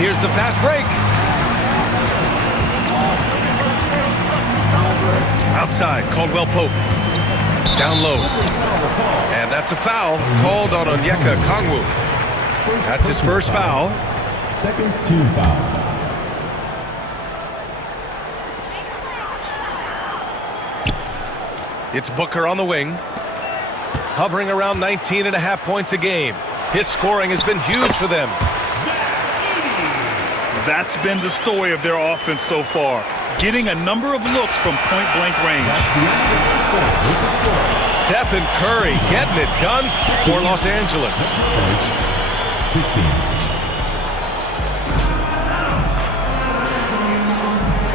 here's the fast break. Outside, Caldwell Pope. Down low. And that's a foul called on Onyeka Okongwu. That's his first foul. Second team foul. It's Booker on the wing. Hovering around 19.5 points a game. His scoring has been huge for them. That's been the story of their offense so far. Getting a number of looks from point-blank range. Stephen Curry getting it done for Los Angeles. 16.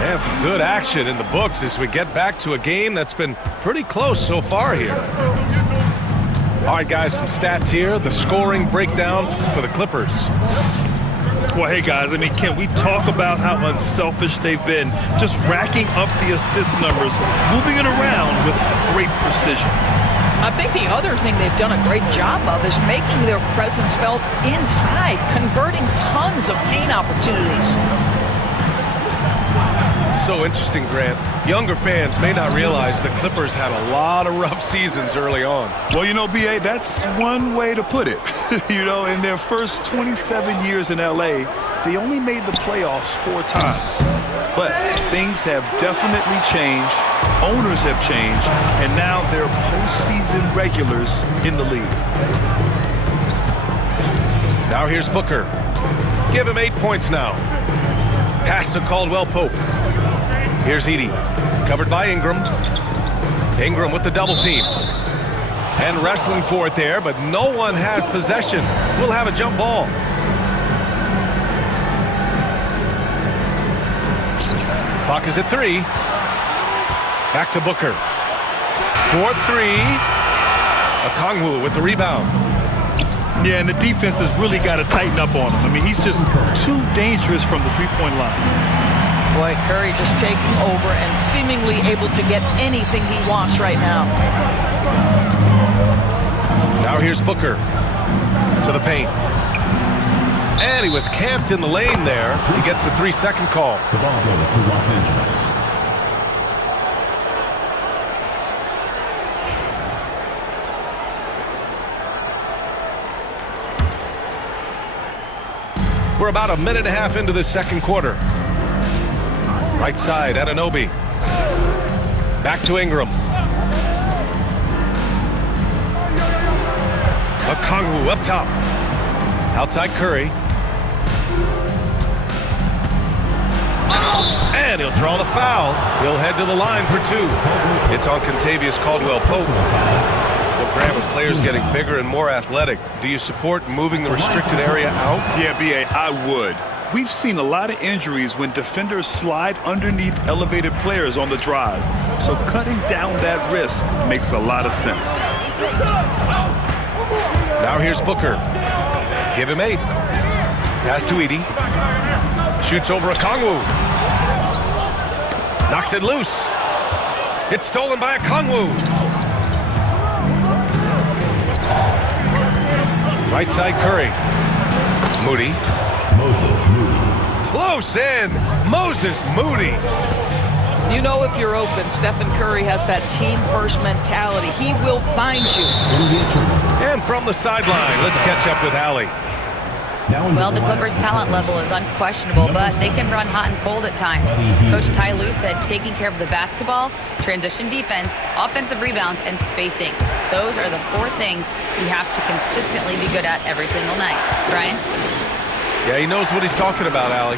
And some good action in the books as we get back to a game that's been pretty close so far here. All right, guys, some stats here. The scoring breakdown for the Clippers. Well, hey, guys, I mean, can we talk about how unselfish they've been? Just racking up the assist numbers, moving it around with great precision. I think the other thing they've done a great job of is making their presence felt inside, converting tons of paint opportunities. So interesting, Grant. Younger fans may not realize the Clippers had a lot of rough seasons early on. Well, you know, B.A., that's one way to put it. You know, in their first 27 years in L.A., they only made the playoffs 4 times. But things have definitely changed. Owners have changed. And now they're postseason regulars in the league. Now here's Booker. Give him 8 points now. Pass to Caldwell Pope. Here's Edey, covered by Ingram. Ingram with the double team. And wrestling for it there, but no one has possession. We'll have a jump ball. Clock is at 3. Back to Booker. 4-3. Okongwu with the rebound. Yeah, and the defense has really got to tighten up on him. I mean, he's just too dangerous from the three-point line. Boy, Curry just taking over and seemingly able to get anything he wants right now. Now here's Booker to the paint. And he was camped in the lane there. He gets a 3-second call. The ball goes to Los Angeles. We're about a minute and a half into the second quarter. Right side, Anunoby. Back to Ingram. Okongwu up top. Outside Curry. And he'll draw the foul. He'll head to the line for 2. It's on Kentavious Caldwell-Pope. Well, Grant, with players getting bigger and more athletic, do you support moving the restricted area out? Yeah, B.A., I would. We've seen a lot of injuries when defenders slide underneath elevated players on the drive. So cutting down that risk makes a lot of sense. Now here's Booker. Give him 8. Pass to Edey. Shoots over Okongwu. Knocks it loose. It's stolen by Okongwu. Right side Curry. Moody. Moses Moody. Close in. Moses Moody. You know if you're open, Stephen Curry has that team-first mentality. He will find you. And from the sideline, let's catch up with Allie. Well, the Clippers' talent level is unquestionable, but they can run hot and cold at times. Coach Ty Lue said taking care of the basketball, transition defense, offensive rebounds, and spacing. Those are the 4 things we have to consistently be good at every single night. Brian? Yeah, he knows what he's talking about, Allie.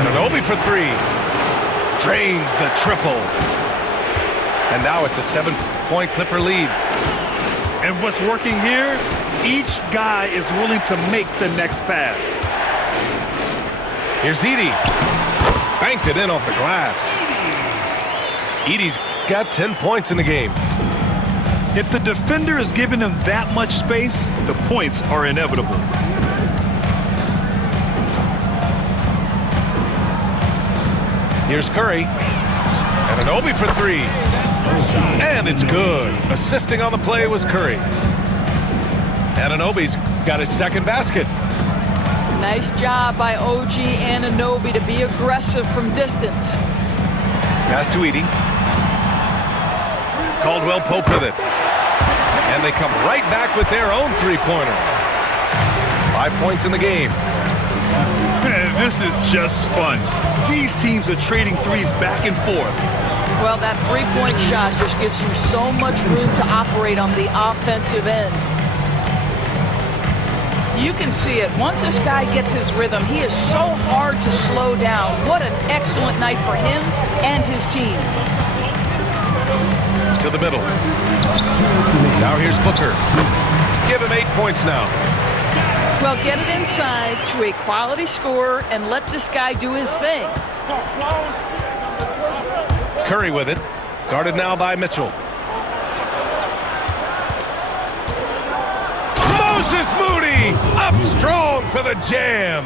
Anunoby for 3. Drains the triple. And now it's a 7-point Clipper lead. And what's working here? Each guy is willing to make the next pass. Here's Edey. Banked it in off the glass. Edey's got 10 points in the game. If the defender is giving him that much space, the points are inevitable. Here's Curry. Anunoby for 3. And it's good. Assisting on the play was Curry. Anunoby's got his second basket. Nice job by OG Anunoby to be aggressive from distance. Pass to Edey. Caldwell Pope with it. And they come right back with their own three-pointer. 5 points in the game. This is just fun. These teams are trading threes back and forth. Well, that three-point shot just gives you so much room to operate on the offensive end. You can see it. Once this guy gets his rhythm, he is so hard to slow down. What an excellent night for him and his team. To the middle. Now here's Booker. Give him 8 points now. Well, get it inside to a quality scorer and let this guy do his thing. Curry with it. Guarded now by Mitchell. Moses Moody up strong for the jam.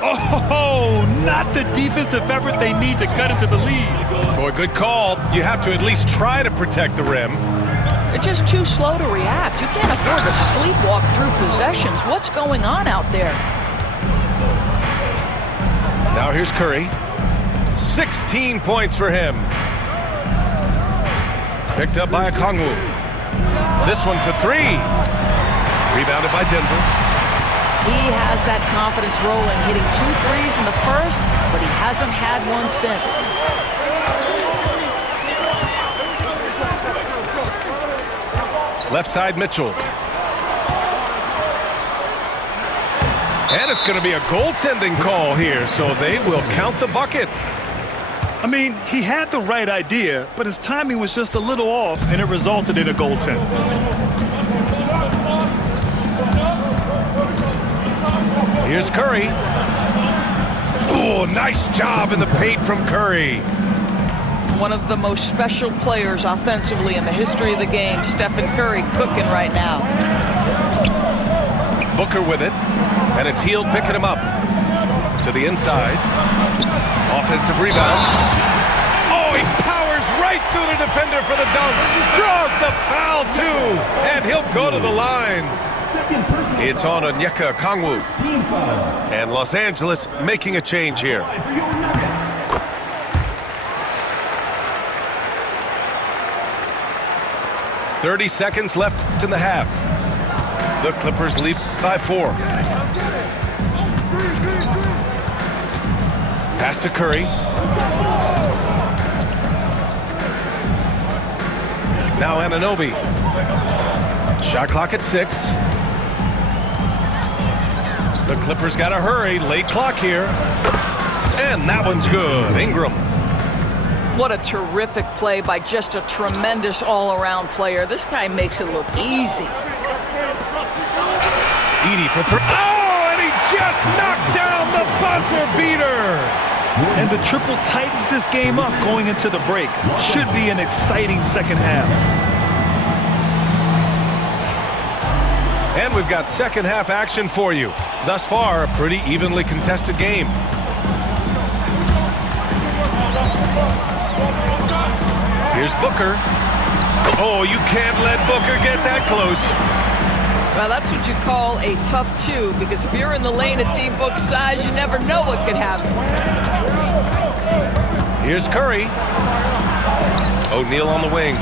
Oh, not the defensive effort they need to cut into the lead. Boy, good call. You have to at least try to protect the rim. They're just too slow to react. You can't afford to sleepwalk through possessions. What's going on out there? Now here's Curry. 16 points for him. Picked up by Okongwu. This one for three. Rebounded by Denver. He has that confidence rolling, hitting 2 threes in the first, but he hasn't had one since. Left side, Mitchell. And it's going to be a goaltending call here, so they will count the bucket. I mean, he had the right idea, but his timing was just a little off, and it resulted in a goaltend. Here's Curry. Oh, nice job in the paint from Curry. One of the most special players offensively in the history of the game, Stephen Curry, cooking right now. Booker with it, and it's Hield picking him up. To the inside. Offensive rebound. Oh, he powers right through the defender for the dunk. Draws the foul, too. And he'll go to the line. It's on Onyeka Okongwu. And Los Angeles making a change here. 30 seconds left in the half. The Clippers lead by 4. Pass to Curry. Now Anunoby. Shot clock at 6. The Clippers got to hurry. Late clock here. And that one's good. Ingram. What a terrific play by just a tremendous all-around player. This guy makes it look easy. Edey for 3. Oh, and he just knocked down the buzzer beater. And the triple tightens this game up going into the break. Should be an exciting second half. And we've got second half action for you. Thus far, a pretty evenly contested game. Here's Booker. Oh, you can't let Booker get that close. Well, that's what you call a tough 2, because if you're in the lane at D-Book's size, you never know what could happen. Here's Curry. O'Neal on the wing.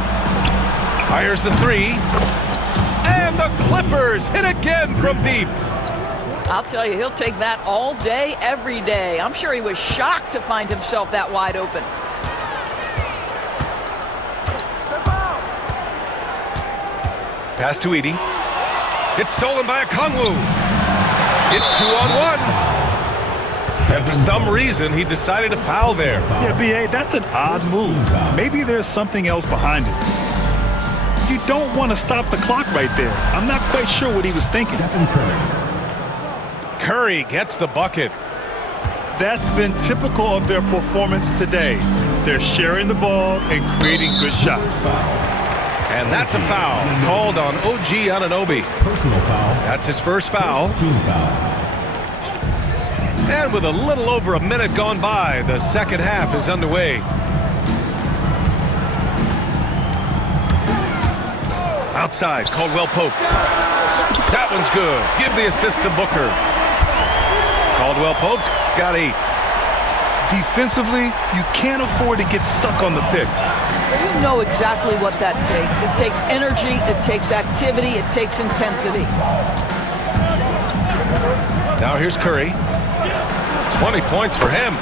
Fires the 3. And the Clippers hit again from deep. I'll tell you, he'll take that all day, every day. I'm sure he was shocked to find himself that wide open. Pass to Edey. It's stolen by Okongwu. It's 2-on-1. And for some reason, he decided to foul there. Yeah, B.A., that's an odd move. Maybe there's something else behind it. You don't want to stop the clock right there. I'm not quite sure what he was thinking. Curry gets the bucket. That's been typical of their performance today. They're sharing the ball and creating good shots. And that's a foul called on OG Anunoby. Personal foul. That's his first foul. Team foul. And with a little over a minute gone by, the second half is underway. Outside, Caldwell Pope. That one's good. Give the assist to Booker. Caldwell Pope got 8. Defensively, you can't afford to get stuck on the pick. You know exactly what that takes. It takes energy, it takes activity, it takes intensity. Now here's Curry. 20 points for him.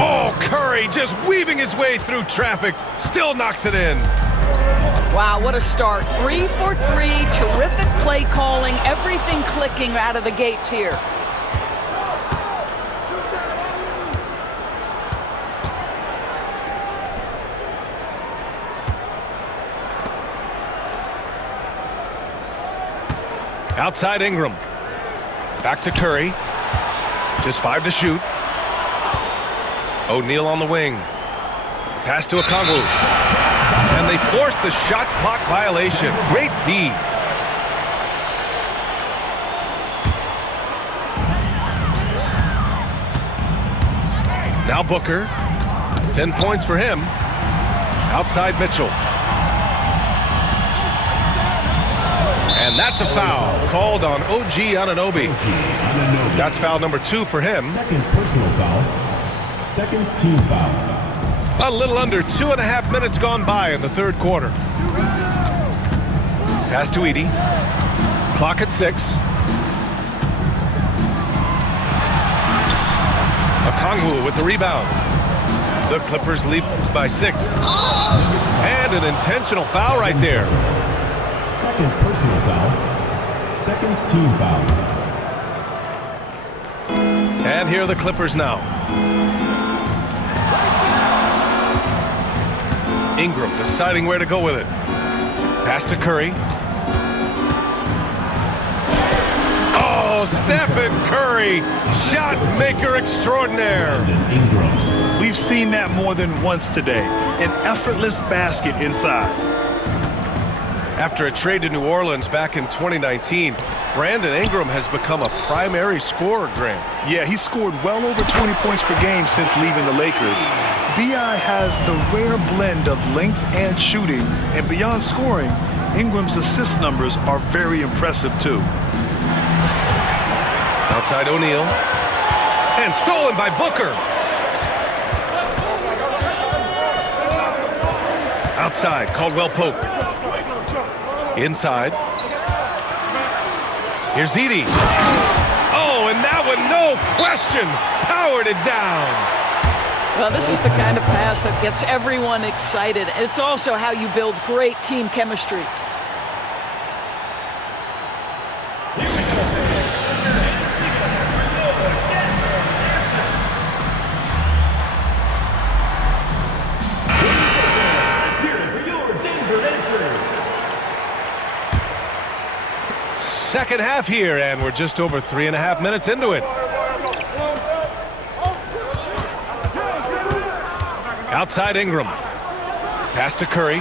Oh, Curry just weaving his way through traffic. Still knocks it in. Wow, what a start. 3 for 3, terrific play calling, everything clicking out of the gates here. Outside Ingram. Back to Curry. Just 5 to shoot. O'Neal on the wing. Pass to Okongwu. And they force the shot clock violation. Great D. Now Booker. 10 points for him. Outside Mitchell. And that's a foul called on OG Anunoby. That's foul number 2 for him. Second personal foul. Second team foul. A little under 2.5 minutes gone by in the third quarter. Pass to Edey. Clock at 6. Okongwu with the rebound. The Clippers lead by 6. And an intentional foul right there. Second personal foul. Second team foul. And here are the Clippers now. Ingram deciding where to go with it. Pass to Curry. Oh, Stephen Curry, shot maker extraordinaire. Ingram. We've seen that more than once today. An effortless basket inside. After a trade to New Orleans back in 2019, Brandon Ingram has become a primary scorer, Grant. Yeah, he scored well over 20 points per game since leaving the Lakers. B.I. has the rare blend of length and shooting, and beyond scoring, Ingram's assist numbers are very impressive too. Outside O'Neal. And stolen by Booker. Outside, Caldwell Pope. Inside. Here's Edey. Oh, and that one, no question, powered it down. Well, this is the kind of pass that gets everyone excited. It's also how you build great team chemistry. Second half here, and we're just over 3.5 minutes into it. Outside Ingram. Pass to Curry.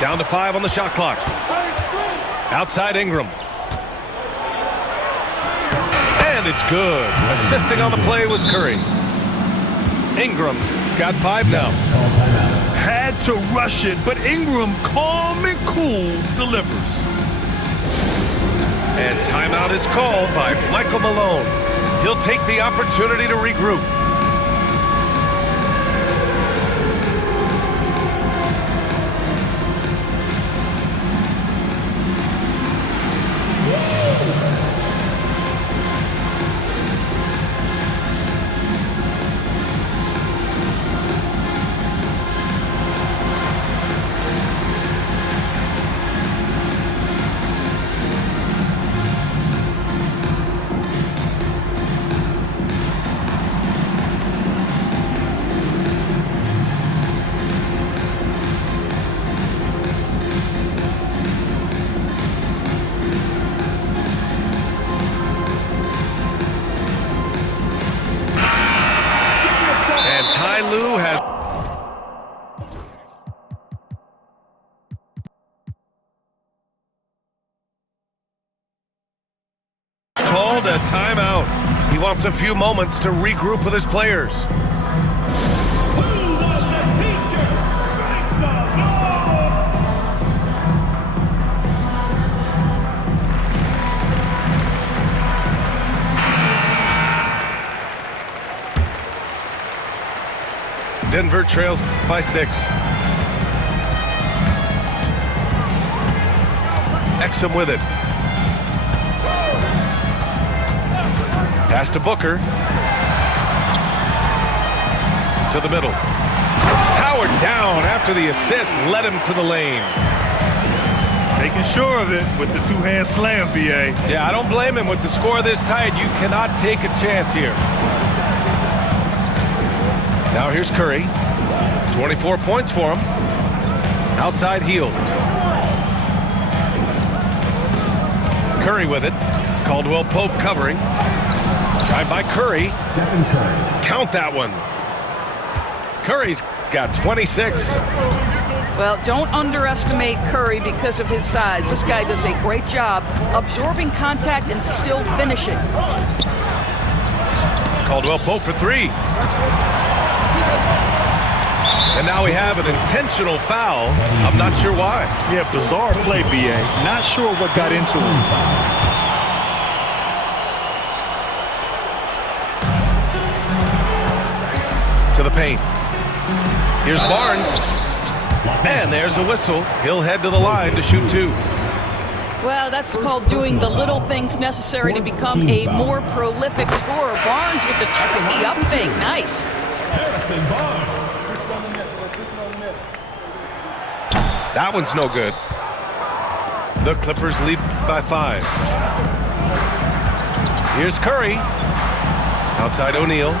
Down to 5 on the shot clock. Outside Ingram. And it's good. Assisting on the play was Curry. Ingram's got 5 now. Had to rush it, but Ingram, calm and cool, delivers. And timeout is called by Michael Malone. He'll take the opportunity to regroup. Lue has called a timeout. He wants a few moments to regroup with his players. Denver trails by 6. Exum with it. Pass to Booker. To the middle. Howard down after the assist led him to the lane. Making sure of it with the two-hand slam, B.A. Yeah, I don't blame him. With the score this tight, you cannot take a chance here. Now here's Curry. 24 points for him. Outside Hield. Curry with it. Caldwell Pope covering. Drive by Curry. Stephen Curry. Count that one. Curry's got 26. Well, don't underestimate Curry because of his size. This guy does a great job absorbing contact and still finishing. Caldwell Pope for 3. And now we have an intentional foul. I'm not sure why. Yeah, bizarre play, B.A. Not sure what got into him. To the paint. Here's Barnes. And there's a whistle. He'll head to the line to shoot 2. Well, that's called doing the little things necessary to become a more prolific scorer. Barnes with the tricky up fake. Nice. Harrison Barnes. That one's no good. The Clippers lead by 5. Here's Curry. Outside O'Neal.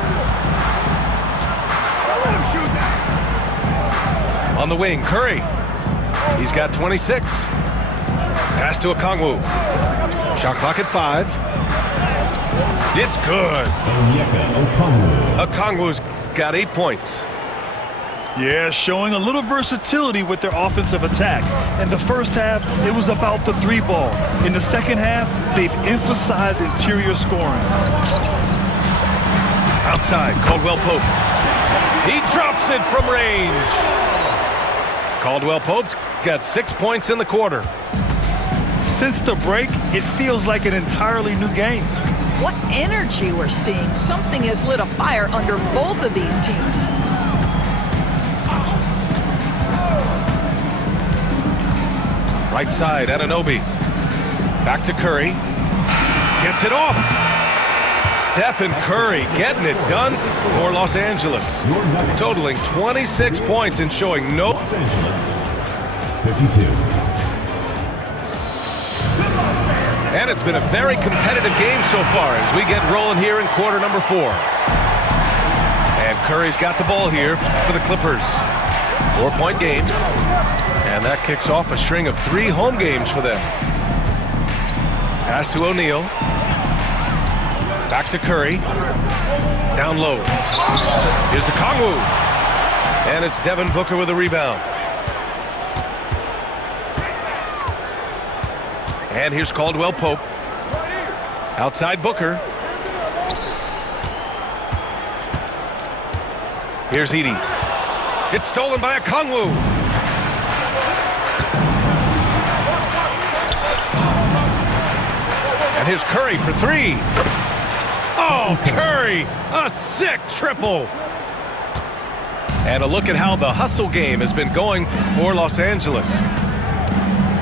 On the wing, Curry. He's got 26. Pass to Okongwu. Shot clock at 5. It's good. Okongwu's got 8 points. Yeah, showing a little versatility with their offensive attack. In the first half, it was about the 3 ball. In the second half, they've emphasized interior scoring. Outside, Caldwell Pope. He drops it from range. Caldwell Pope's got 6 points in the quarter. Since the break, it feels like an entirely new game. What energy we're seeing. Something has lit a fire under both of these teams. Right side, Anunoby. Back to Curry. Gets it off. Stephen Curry getting it done for Los Angeles. Totaling 26 points and showing no... Los Angeles, 52. And it's been a very competitive game so far as we get rolling here in quarter number 4. And Curry's got the ball here for the Clippers. 4-point game. And that kicks off a string of 3 home games for them. Pass to O'Neal. Back to Curry. Down low. Here's Okongwu. And it's Devin Booker with a rebound. And here's Caldwell Pope. Outside Booker. Here's Edey. It's stolen by Okongwu. And here's Curry for 3. Oh, Curry, a sick triple. And a look at how the hustle game has been going for Los Angeles.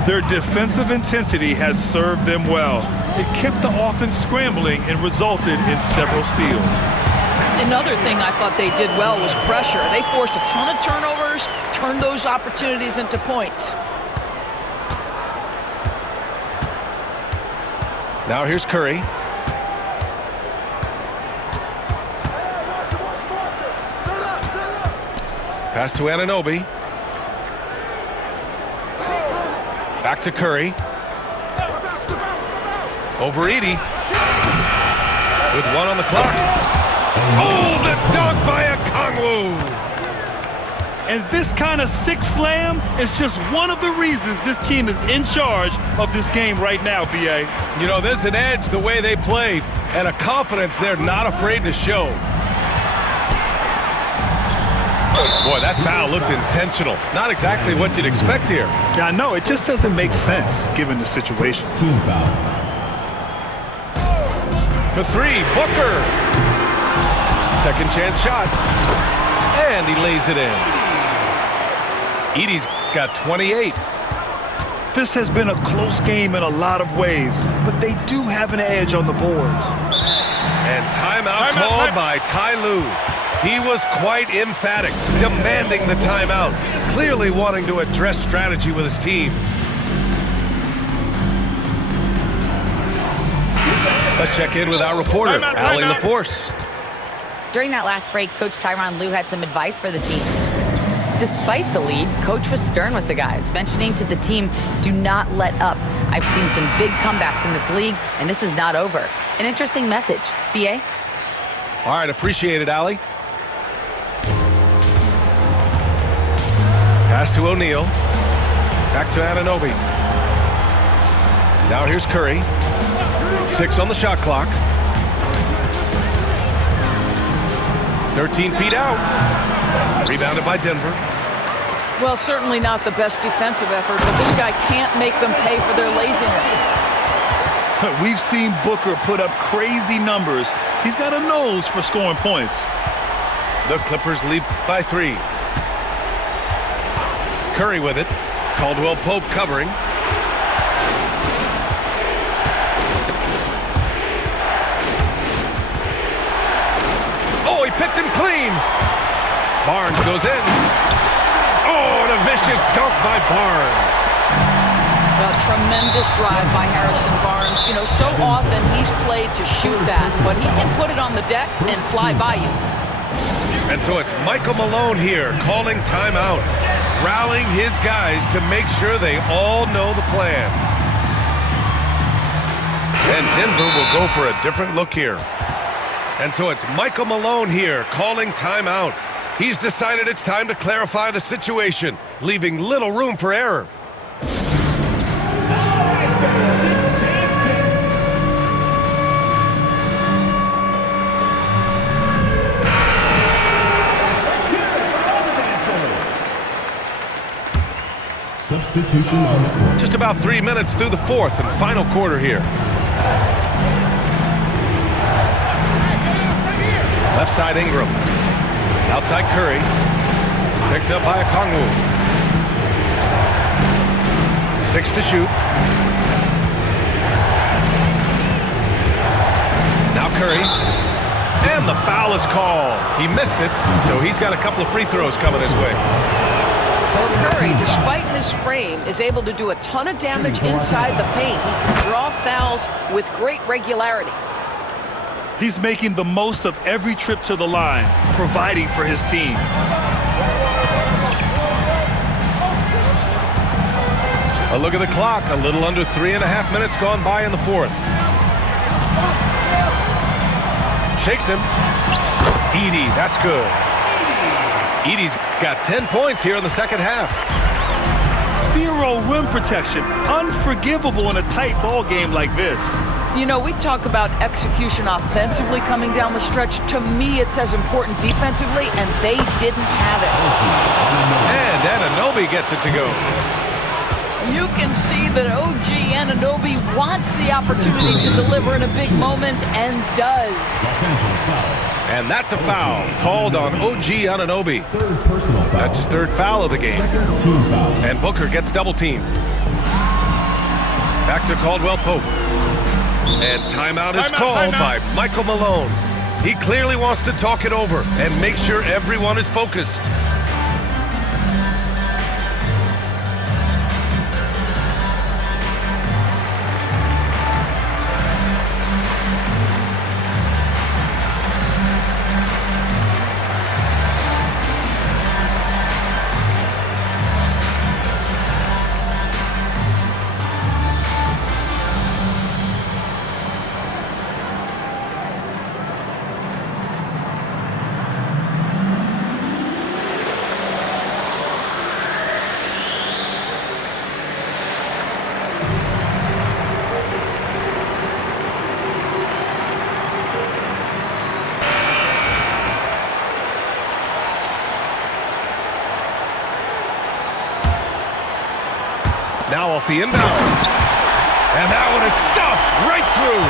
Their defensive intensity has served them well. It kept the offense scrambling and resulted in several steals. Another thing I thought they did well was pressure. They forced a ton of turnovers, turned those opportunities into points. Now here's Curry. Pass to Anunoby. Back to Curry. Over Edey. With 1 on the clock. Oh, the dunk by Okongwu. And this kind of sick slam is just one of the reasons this team is in charge of this game right now, B.A. You know, there's an edge the way they play and a confidence they're not afraid to show. Boy, that foul looked intentional. Not exactly what you'd expect here. Yeah, I know. It just doesn't make sense given the situation. Team foul. For 3, Booker. Second chance shot. And he lays it in. Edey's got 28. This has been a close game in a lot of ways, but they do have an edge on the boards. And timeout called by Ty Lue. He was quite emphatic, demanding the timeout, clearly wanting to address strategy with his team. Let's check in with our reporter, Allie LaForce. During that last break, Coach Tyronn Lue had some advice for the team. Despite the lead, Coach was stern with the guys, mentioning to the team, do not let up. I've seen some big comebacks in this league, and this is not over. An interesting message. B.A.? All right, appreciate it, Allie. Pass to O'Neal. Back to Anunoby. Now here's Curry. 6 on the shot clock. 13 feet out. Rebounded by Denver. Well, certainly not the best defensive effort, but this guy can't make them pay for their laziness. We've seen Booker put up crazy numbers. He's got a nose for scoring points. The Clippers lead by 3. Curry with it. Caldwell Pope covering. Oh, he picked him clean. Barnes goes in. Oh, and a vicious dunk by Barnes. A tremendous drive by Harrison Barnes. You know, so often he's played to shoot that, but he can put it on the deck and fly by you. And so it's Michael Malone here calling timeout, rallying his guys to make sure they all know the plan. And Denver will go for a different look here. And so it's Michael Malone here calling timeout. He's decided it's time to clarify the situation, leaving little room for error. Substitution on the court. Just about 3 minutes through the fourth and final quarter here. Left side Ingram. Outside Curry. Picked up by Okongwu. 6 to shoot. Now Curry. And the foul is called. He missed it, so he's got a couple of free throws coming his way. Curry, despite his frame, is able to do a ton of damage inside the paint. He can draw fouls with great regularity. He's making the most of every trip to the line, providing for his team. A look at the clock. A little under 3.5 minutes gone by in the fourth. Shakes him. Edey, that's good. Edey's got 10 points here in the second half. 0 rim protection. Unforgivable in a tight ball game like this. You know, we talk about execution offensively coming down the stretch. To me, it's as important defensively, and they didn't have it. And Anunoby gets it to go. You can see that OG Anunoby wants the opportunity to deliver in a big moment, and does. Los Angeles foul. And that's a foul called on OG Anunoby. Third personal foul. That's his third foul of the game. Second team foul. And Booker gets double teamed. Back to Caldwell Pope. And timeout is called by Michael Malone. He clearly wants to talk it over and make sure everyone is focused. Now off the inbound. And that one is stuffed right through.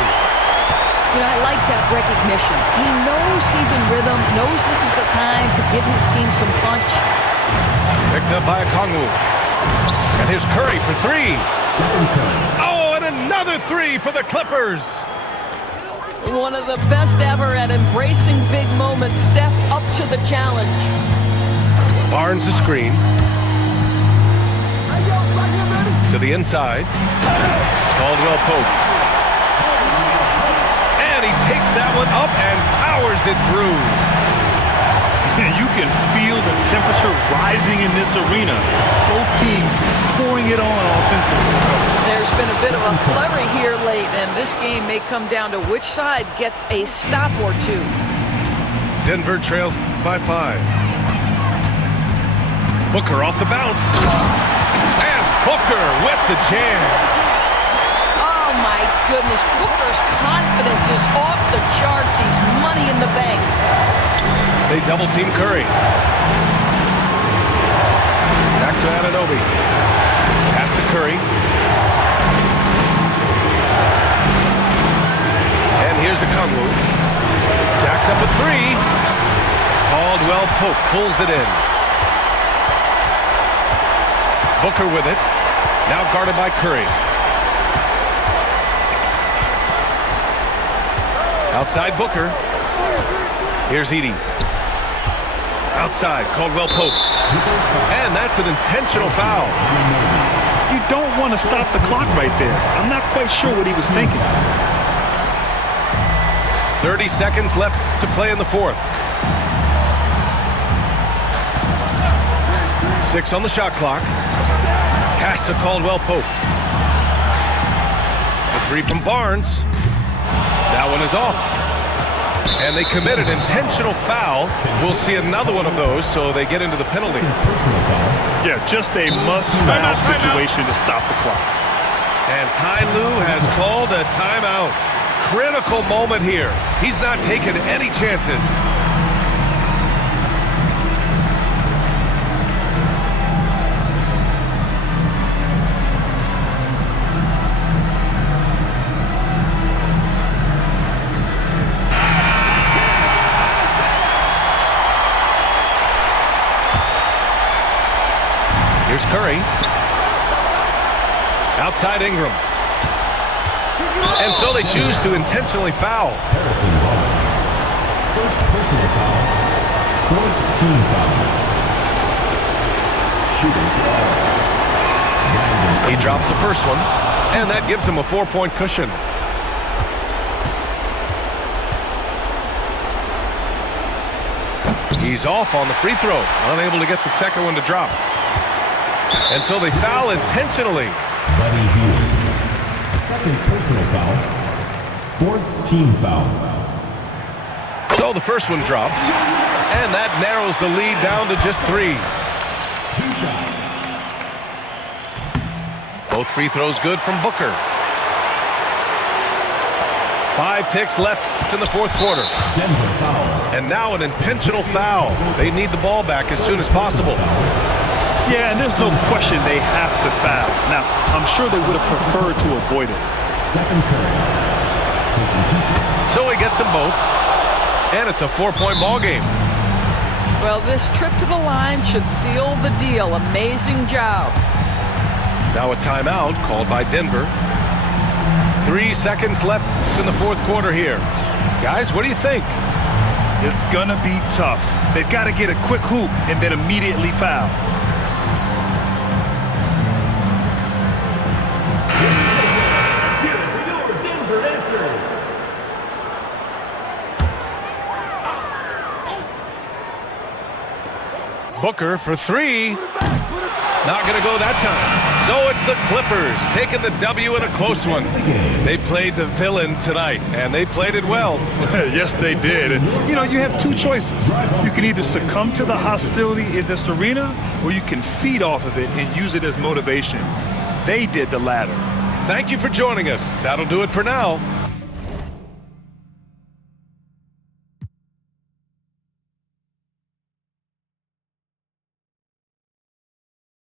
You know, I like that recognition. He knows he's in rhythm, knows this is the time to give his team some punch. Picked up by Okongwu. And here's Curry for three. Oh, and another three for the Clippers. One of the best ever at embracing big moments. Steph up to the challenge. Barnes a screen. To the inside. Caldwell Pope. And he takes that one up and powers it through. You can feel the temperature rising in this arena. Both teams pouring it on offensively. There's been a bit of a flurry here late, and this game may come down to which side gets a stop or two. Denver trails by 5. Booker off the bounce. And Booker with the jam. Oh, my goodness. Booker's confidence is off the charts. He's money in the bank. They double-team Curry. Back to Anunoby. Pass to Curry. And here's Okongwu. Jacks up a three. Caldwell Pope pulls it in. Booker with it. Now guarded by Curry. Outside Booker. Here's Edey. Outside, Caldwell Pope. And that's an intentional foul. You don't want to stop the clock right there. I'm not quite sure what he was thinking. 30 seconds left to play in the fourth. 6 on the shot clock. Pass to Caldwell Pope. A three from Barnes. That one is off. And they committed an intentional foul. We'll see another one of those, so they get into the penalty. Yeah, just a must-foul situation to stop the clock. And Ty Lue has called a timeout. Critical moment here. He's not taking any chances. Here's Curry. Outside Ingram. And so they choose to intentionally foul. First personal foul. Fourth team foul. Shooting foul. He drops the first one, and that gives him a 4-point cushion. He's off on the free throw, unable to get the second one to drop. And so they foul intentionally. Buddy Hield. Second personal foul. Fourth team foul. So the first one drops, and that narrows the lead down to just 3. 2 shots. Both free throws good from Booker. 5 ticks left in the fourth quarter. Denver foul. And now an intentional foul. They need the ball back as soon as possible. Yeah, and there's no question they have to foul. Now, I'm sure they would have preferred to avoid it. Stephen Curry. Taking 2 shots. So he gets them both. And it's a 4-point ball game. Well, this trip to the line should seal the deal. Amazing job. Now a timeout called by Denver. 3 seconds left in the fourth quarter here. Guys, what do you think? It's gonna be tough. They've got to get a quick hoop and then immediately foul. Let's hear it for your Denver answers. Booker for 3. Not going to go that time. So it's the Clippers taking the W in a close one. They played the villain tonight, and they played it well. Yes, they did. And, you know, you have 2 choices. You can either succumb to the hostility in this arena, or you can feed off of it and use it as motivation. They did the latter. Thank you for joining us. That'll do it for now.